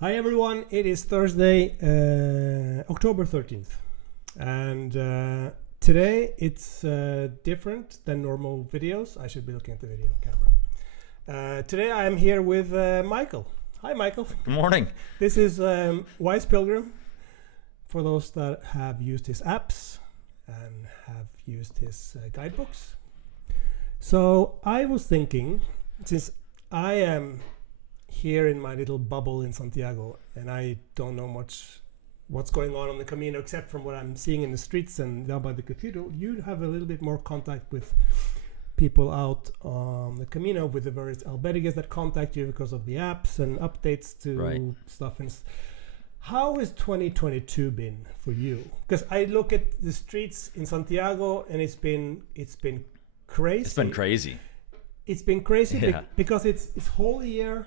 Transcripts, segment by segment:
Hi everyone, it is Thursday, October 13th, and today it's different than normal videos. I should be looking at the video camera. Today I am here with Michael. Hi Michael. Good morning. This is WisePilgrim, for those that have used his apps and have used his guidebooks. So I was thinking, since I am here in my little bubble in Santiago and I don't know much what's going on the Camino except from what I'm seeing in the streets and down by the cathedral, you have a little bit more contact with people out on the Camino, with the various albergues that contact you because of the apps and updates to stuff. And how has 2022 been for you? Because I look at the streets in Santiago and it's been crazy. It's been crazy. It's been crazy because it's Holy Year.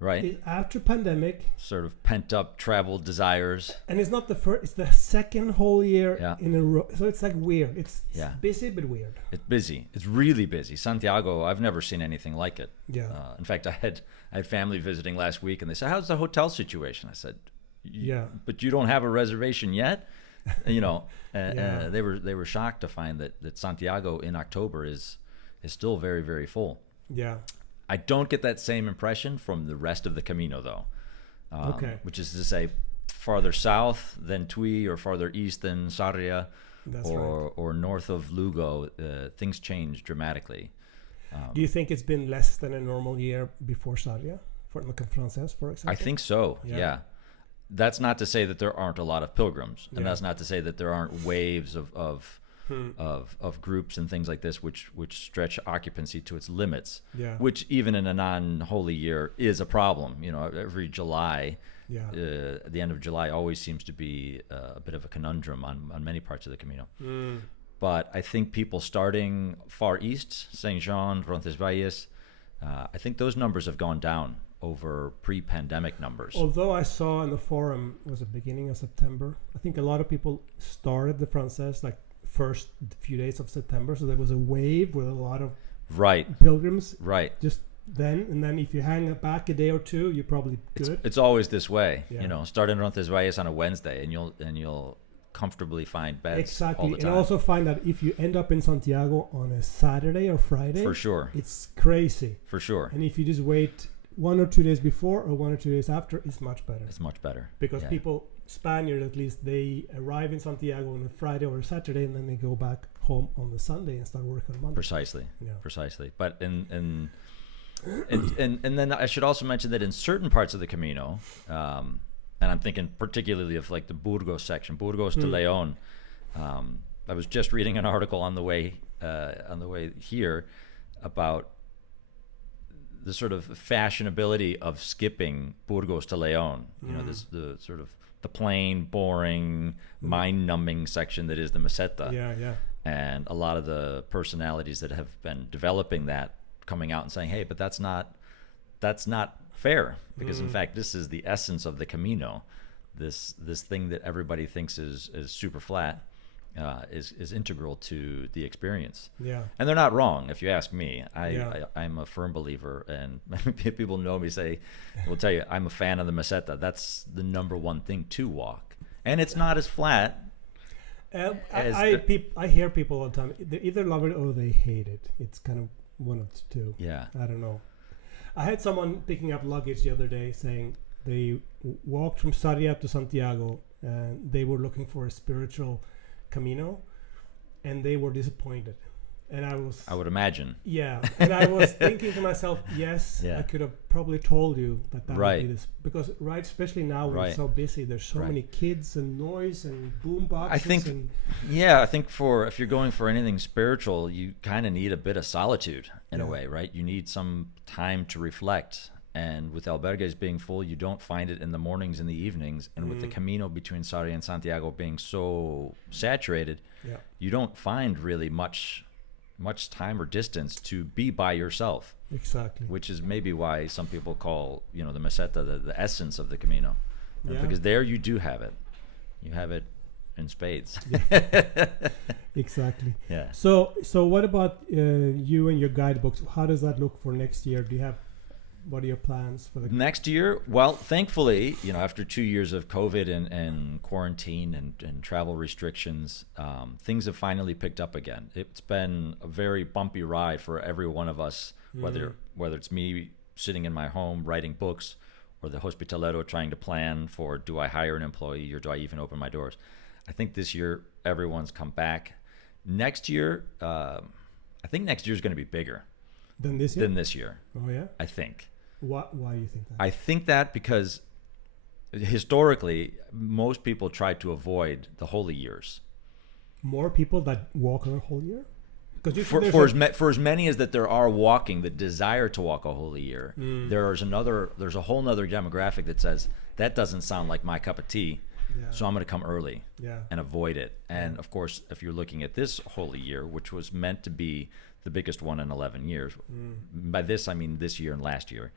Right. After pandemic, sort of pent up travel desires. And it's not the first, it's the second whole year in a row. So it's like weird. It's busy, but weird. It's busy. It's really busy. Santiago, I've never seen anything like it. Yeah. In fact, I had family visiting last week and they said, how's the hotel situation? I said, but you don't have a reservation yet? You know, they were shocked to find that Santiago in October is still very, very full. Yeah. I don't get that same impression from the rest of the Camino, though. Which is to say, farther south than Tui or farther east than Sarria, or north of Lugo, things change dramatically. Do you think it's been less than a normal year before Sarria, for Le Français, for example? I think so, yeah. That's not to say that there aren't a lot of pilgrims, and that's not to say that there aren't waves of groups and things like this which stretch occupancy to its limits, which even in a non-holy year is a problem. You know, every July, the end of July always seems to be a bit of a conundrum on many parts of the Camino. But I think people starting far east, Saint Jean, Roncesvalles, I think those numbers have gone down over pre-pandemic numbers. Although I saw in the forum, it was the beginning of September, I think a lot of people started the Français like first few days of September, so there was a wave with a lot of pilgrims just then, and then if you hang back a day or two, you're probably good. It's always this way. You know, start in Roncesvalles on a Wednesday and you'll comfortably find beds all the time. And also find that if you end up in Santiago on a Saturday or Friday, for sure, it's crazy. For sure. And if you just wait 1 or 2 days before or 1 or 2 days after, it's much better. It's much better because people, Spaniards at least, they arrive in Santiago on a Friday or a Saturday and then they go back home on the Sunday and start working on Monday. Precisely. But and then I should also mention that in certain parts of the Camino, and I'm thinking particularly of like the Burgos section, Burgos to León. I was just reading an article on the way here about the sort of fashionability of skipping Burgos to León. You know, this the sort of the plain, boring, mind-numbing section that is the Meseta. And a lot of the personalities that have been developing that coming out and saying, hey, but that's not fair, because in fact this is the essence of the Camino. This thing that everybody thinks is super flat is integral to the experience. And they're not wrong, if you ask me. I'm a firm believer, and people know me will tell you I'm a fan of the Meseta. That's the number one thing to walk, and it's not as flat. I hear people all the time, they either love it or they hate it. It's kind of one of the two. I don't know. I had someone picking up luggage the other day saying they walked from Sarria to Santiago and they were looking for a spiritual Camino, and they were disappointed. And I would imagine. And I was thinking to myself, I could have probably told you that would be this, because especially now when it's so busy, there's so many kids and noise and boom boxes. I think if you're going for anything spiritual, you kind of need a bit of solitude in a way, right? You need some time to reflect. And with albergues being full, you don't find it in the mornings and the evenings. And with the Camino between Sarria and Santiago being so saturated, you don't find really much time or distance to be by yourself. Exactly. Which is maybe why some people call, the Meseta the essence of the Camino. Because there you do have it. You have it in spades. Exactly. So what about you and your guidebooks? How does that look for next year? Do you have What are your plans for the next year? Well, thankfully, after 2 years of COVID and quarantine and travel restrictions, things have finally picked up again. It's been a very bumpy ride for every one of us, whether it's me sitting in my home writing books, or the hospitalero trying to plan for, do I hire an employee or do I even open my doors? I think this year everyone's come back. Next year, I think next year is going to be bigger than this year. Oh yeah. I think. Why do you think that? I think that because historically, most people try to avoid the holy years. More people that walk on a whole year? Because for as many as that there are walking that desire to walk a holy year, there's a whole nother demographic that says that doesn't sound like my cup of tea, so I'm going to come early and avoid it. And of course, if you're looking at this holy year, which was meant to be the biggest one in 11 years, by this I mean this year and last year,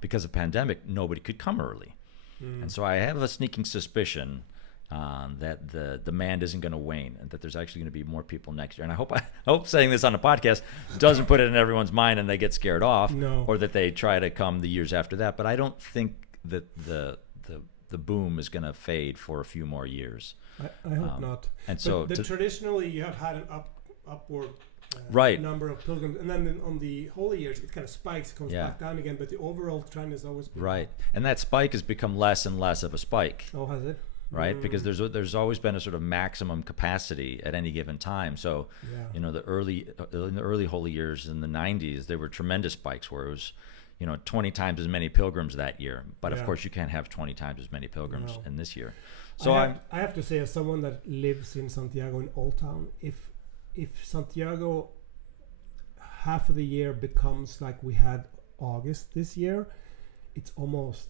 because of pandemic, nobody could come early, and so I have a sneaking suspicion that the demand isn't going to wane, and that there's actually going to be more people next year. And I hope saying this on the podcast doesn't put it in everyone's mind and they get scared off, or that they try to come the years after that. But I don't think that the boom is going to fade for a few more years. I hope not. And so traditionally you have had an upward number of pilgrims, and then on the holy years it kind of spikes, comes back down again. But the overall trend has always been right, and that spike has become less and less of a spike. Oh, has it? Right, because there's always been a sort of maximum capacity at any given time. So, in the early holy years in the 90s, there were tremendous spikes where it was, 20 times as many pilgrims that year. But of course, you can't have 20 times as many pilgrims in this year. So I have to say, as someone that lives in Santiago in Old Town, if Santiago half of the year becomes like we had August this year, it's almost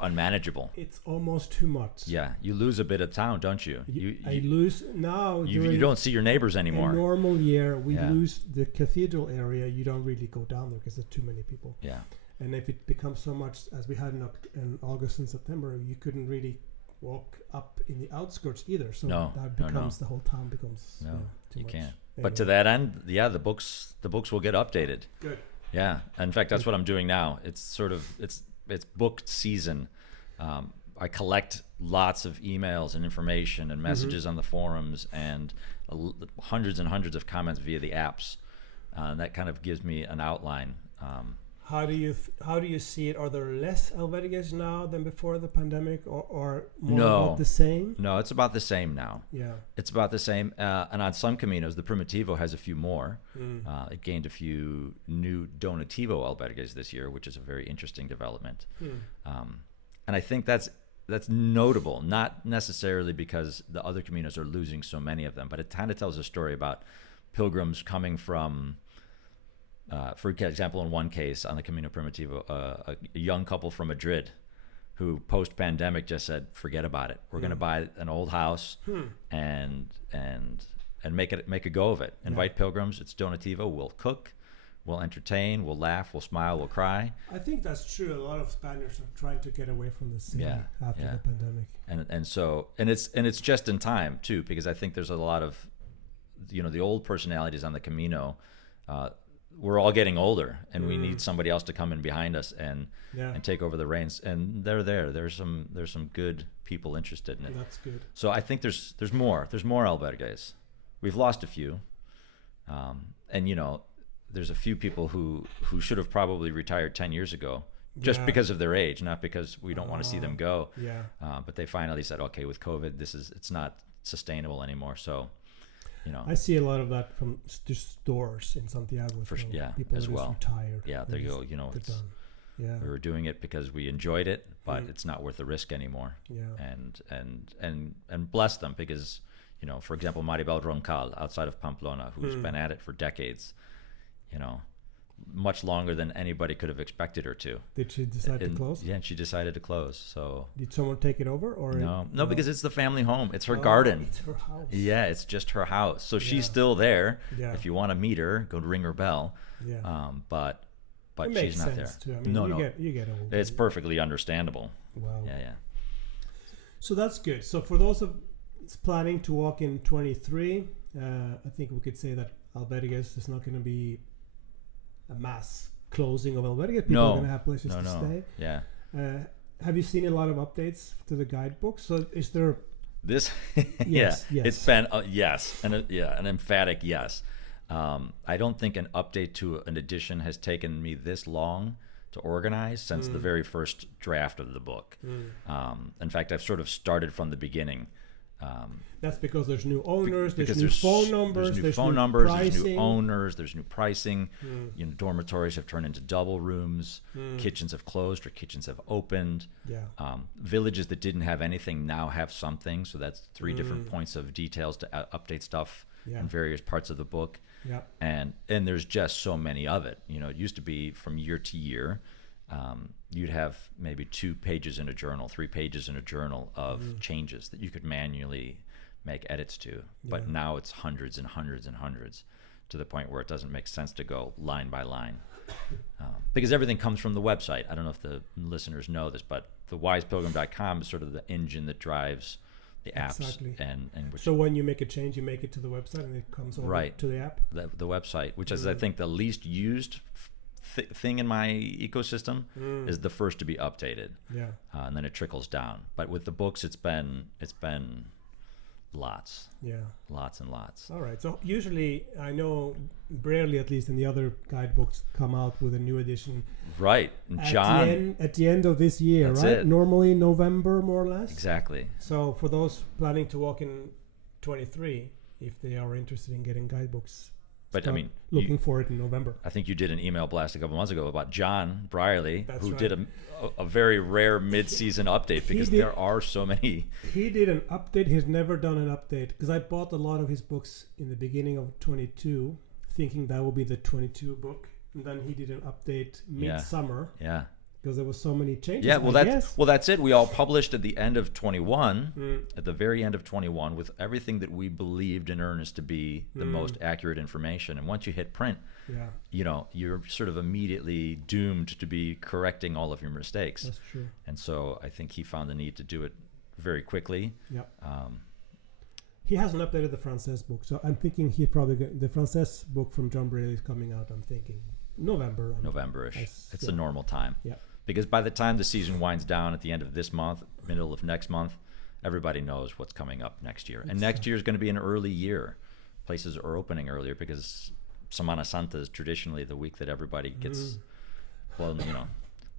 unmanageable. It's almost too much. Yeah, you lose a bit of town, don't you? I lose now. You don't see your neighbors anymore. In a normal year, we lose the cathedral area. You don't really go down there because there's too many people. Yeah. And if it becomes so much as we had in August and September, you couldn't really walk up in the outskirts either. So that becomes the whole town becomes too you much. can't. Anyway. But to that end, the books will get updated. Good. Yeah. In fact, that's what I'm doing now. It's booked season. I collect lots of emails and information and messages on the forums, and hundreds and hundreds of comments via the apps. That kind of gives me an outline. How do you see it? Are there less albergues now than before the pandemic, or more about the same? No, it's about the same now. Yeah, it's about the same. And on some caminos, the Primitivo has a few more. It gained a few new Donativo albergues this year, which is a very interesting development. And I think that's notable, not necessarily because the other caminos are losing so many of them, but it kind of tells a story about pilgrims coming from. For example, in one case on the Camino Primitivo, a young couple from Madrid who post-pandemic just said, forget about it. We're going to buy an old house and make a go of it. Invite pilgrims. It's Donativo. We'll cook. We'll entertain. We'll laugh. We'll smile. We'll cry. I think that's true. A lot of Spaniards are trying to get away from the city after the pandemic. And it's just in time too, because I think there's a lot of, the old personalities on the Camino. We're all getting older, and we need somebody else to come in behind us and take over the reins. And they're there. There's some good people interested in it. That's good. So I think there's more albergues. We've lost a few, and there's a few people who should have probably retired 10 years ago, just because of their age, not because we don't want to see them go. But they finally said, okay, with COVID, it's not sustainable anymore. So. I see a lot of that from stores in Santiago. People as well. Retired. Yeah, there you go. We were doing it because we enjoyed it, but it's not worth the risk anymore. Yeah. And bless them because, for example, Maribel Roncal outside of Pamplona, who's been at it for decades, much longer than anybody could have expected her to. Did she decide to close? Yeah, she decided to close. So did someone take it over, or no? Because it's the family home. It's her garden. It's her house. Yeah, it's just her house. So she's still there. Yeah. If you want to meet her, go ring her bell. Yeah. But she's not there. Too. I mean, you get old. It's perfectly understandable. Wow. Yeah. So that's good. So for those of planning to walk in 23, I think we could say that albergues is not going to be a mass closing of Albergue. People No. are going to have places No, to no. stay. Yeah. Have you seen a lot of updates to the guidebook? So is there... This, Yes, yes. it's been yes, and an emphatic yes. I don't think an update to an edition has taken me this long to organize since the very first draft of the book. In fact, I've sort of started from the beginning. That's because there's new owners, Because there's new phone numbers, there's new pricing. there's new owners, there's new pricing. You know, dormitories have turned into double rooms. Kitchens have closed or kitchens have opened. Yeah. Villages that didn't have anything now have something. So that's 3 different points of details to update stuff in various parts of the book. Yeah. And there's just so many of it. You know, it used to be from year to year. You'd have maybe 2 pages in a journal, 3 pages in a journal of changes that you could manually make edits to. But now it's hundreds and hundreds and hundreds, to the point where it doesn't make sense to go line by line. Because everything comes from the website. I don't know if the listeners know this, but the WisePilgrim.com is sort of the engine that drives the apps. Exactly. And which, So when you make a change, you make it to the website and it comes over to the app? the website, which is, I think, the least used thing in my ecosystem, is the first to be updated. Yeah. And then it trickles down. But with the books, it's been lots. Yeah. Lots and lots. All right. So usually, I know, rarely at least in the other guidebooks, come out with a new edition. Right. And John. At the end of this year, That's right? it. Normally November, more or less. Exactly. So for those planning to walk in 23, if they are interested in getting guidebooks, But I start mean, looking for it in November. I think you did an email blast a couple months ago about John Brierly, That's who right. did a very rare mid-season update, because did. there are so many. He did an update. He's never done an update, because I bought a lot of his books in the beginning of 22, thinking that would be the 22 book. And then he did an update midsummer, Yeah. because there was so many changes. Yeah, well, I guess. that's it. We all published at the end of 21, at the very end of 21, with everything that we believed in earnest to be the most accurate information. And once you hit print, Yeah, you know, you're sort of immediately doomed to be correcting all of your mistakes. that's true. And so I think he found the need to do it very quickly. Yeah. He hasn't updated the Frances book, so I'm thinking he probably the Frances book from John Braley is coming out. I'm thinking November. November-ish. It's yeah. the normal time. Yeah. Because by the time the season winds down at the end of this month, middle of next month, everybody knows what's coming up next year. And next year is going to be an early year. Places are opening earlier because Semana Santa is traditionally the week that everybody gets, well, you know,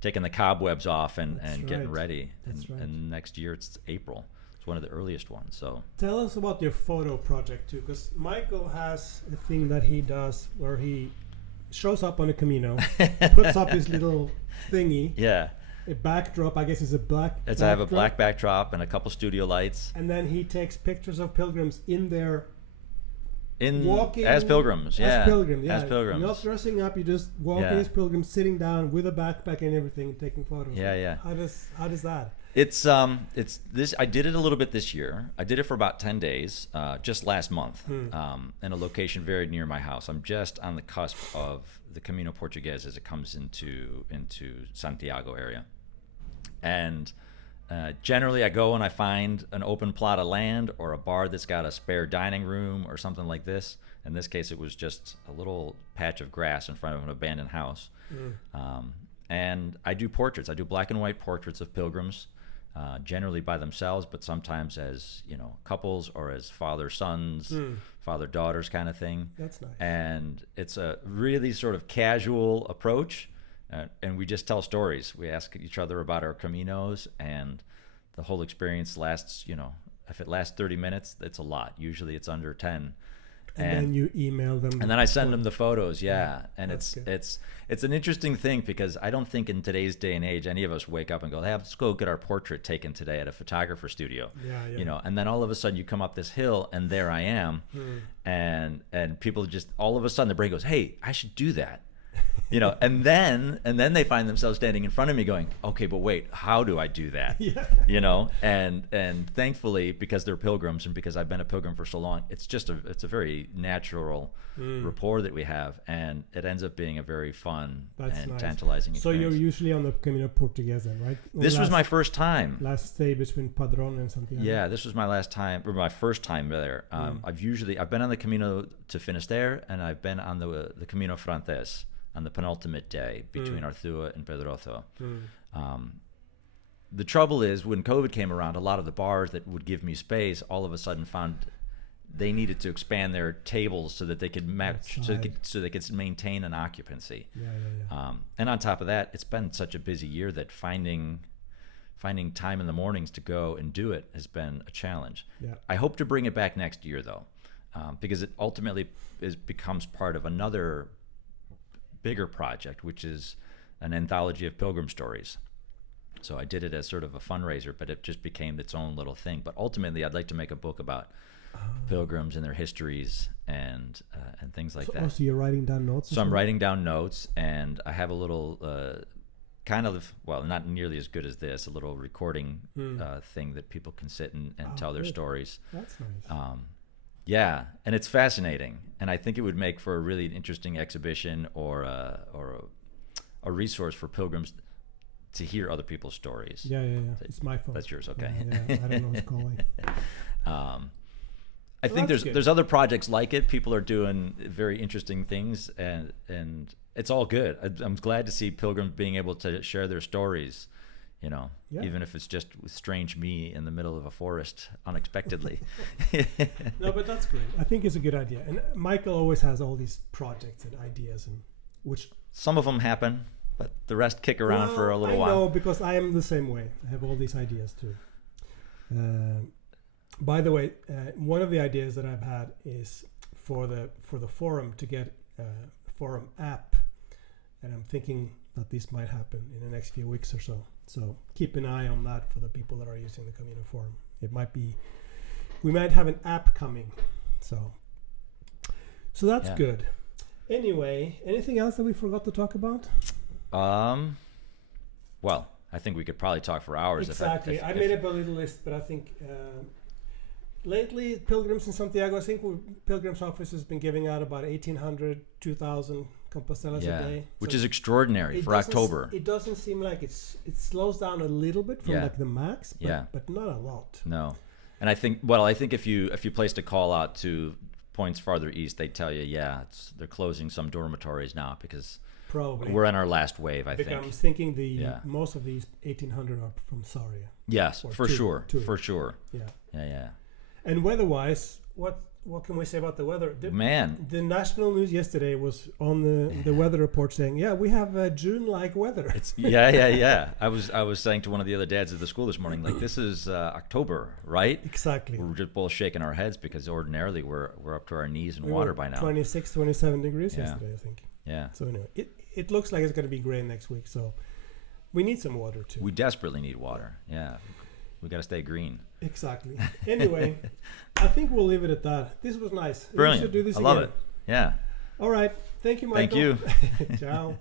taking the cobwebs off and getting right. ready. That's right. And next year it's April. It's one of the earliest ones. So Tell us about your photo project too, because Michael has a thing that he does where he shows up on a Camino, puts up his little thingy, yeah, a backdrop. I guess it's a black. I have a black backdrop and a couple studio lights. And then he takes pictures of pilgrims in their walking as pilgrims. Yeah, as pilgrims. Yeah, as pilgrims. You're not dressing up. You just walking as pilgrims, sitting down with a backpack and everything, taking photos. Yeah. How does that? It's this. I did it a little bit this year. I did it for about 10 days, just last month, in a location very near my house. I'm just on the cusp of the Camino Portugues as it comes into Santiago area, and generally I go and I find an open plot of land or a bar that's got a spare dining room or something like this. In this case, it was just a little patch of grass in front of an abandoned house, and I do portraits. I do black and white portraits of pilgrims. Generally by themselves, but sometimes as, you know, couples or as father-sons, father-daughters kind of thing. That's nice. And it's a really sort of casual approach, and we just tell stories. We ask each other about our Caminos, and the whole experience lasts, you know, if it lasts 30 minutes, it's a lot. Usually it's under 10. And then you email them. And then I send them the photos, and that's it's an interesting thing, because I don't think in today's day and age any of us wake up and go, hey, let's go get our portrait taken today at a photographer studio. Yeah. You know, and then all of a sudden you come up this hill and there I am, and people just all of a sudden the brain goes, hey, I should do that. You know, and then they find themselves standing in front of me going, okay, but wait, how do I do that? Yeah. You know, and thankfully, because they're pilgrims and because I've been a pilgrim for so long, it's a very natural rapport that we have, and it ends up being a very fun and nice. Tantalizing experience. So you're usually on the Camino Portugues then, right? This was my first time. Last stay between Padron and Santiago. Yeah, this was my last time, or my first time there. I've been on the Camino to Finisterre, and I've been on the Camino Frances. on the penultimate day between Arthua and Pedroso. Mm. The trouble is, when COVID came around, a lot of the bars that would give me space all of a sudden found they needed to expand their tables so that they could match, so they could maintain an occupancy. Yeah. And on top of that, it's been such a busy year that finding time in the mornings to go and do it has been a challenge. Yeah. I hope to bring it back next year, though, because it ultimately becomes part of another bigger project, which is an anthology of pilgrim stories. So I did it as sort of a fundraiser, but it just became its own little thing. But ultimately, I'd like to make a book about pilgrims and their histories and things like that. Oh, so you're writing down notes? So I'm writing down notes, and I have a little kind of, well, not nearly as good as this, a little recording thing that people can sit and tell their stories. That's nice. Yeah, and it's fascinating, and I think it would make for a really interesting exhibition or a resource for pilgrims to hear other people's stories. Yeah. It's my phone. That's yours, okay. Yeah, I don't know who's calling. I think there's other projects like it. People are doing very interesting things, and it's all good. I'm glad to see pilgrims being able to share their stories, even if it's just with strange me in the middle of a forest unexpectedly. No, but that's great. I think it's a good idea. And Michael always has all these projects and ideas, and which some of them happen, but the rest kick around for a little while. I know, because I am the same way. I have all these ideas too. By the way, one of the ideas that I've had is for the forum to get a forum app, and I'm thinking that this might happen in the next few weeks or so. So keep an eye on that for the people that are using the Camino Forum. We might have an app coming. So that's good. Anyway, anything else that we forgot to talk about? Well, I think we could probably talk for hours. Exactly. I made up a little list, but I think lately pilgrims in Santiago, I think Pilgrims Office has been giving out about 1,800, 2,000 compostelas a day. Which is extraordinary for October. It doesn't seem like it slows down a little bit from like the max, but not a lot. No. And I think if you placed a call out to points farther east, they tell you, they're closing some dormitories now because probably we're in our last wave, I think. I'm thinking most of these 1,800 are from Sarria. Yes, for sure. Yeah. And weather-wise, what can we say about the weather? The national news yesterday was on the weather report saying, we have June-like weather. It's I was saying to one of the other dads at the school this morning, like, this is October, right? Exactly. We're just both shaking our heads because ordinarily we're up to our knees in water by now. 26, 27 degrees yesterday, I think. Yeah. So anyway, it looks like it's going to be gray next week, so we need some water too. We desperately need water. Yeah. We got to stay green. Exactly. Anyway, I think we'll leave it at that. This was nice. Brilliant. We should do this I again. love it. Yeah. All right. Thank you, Michael. Thank you. Ciao.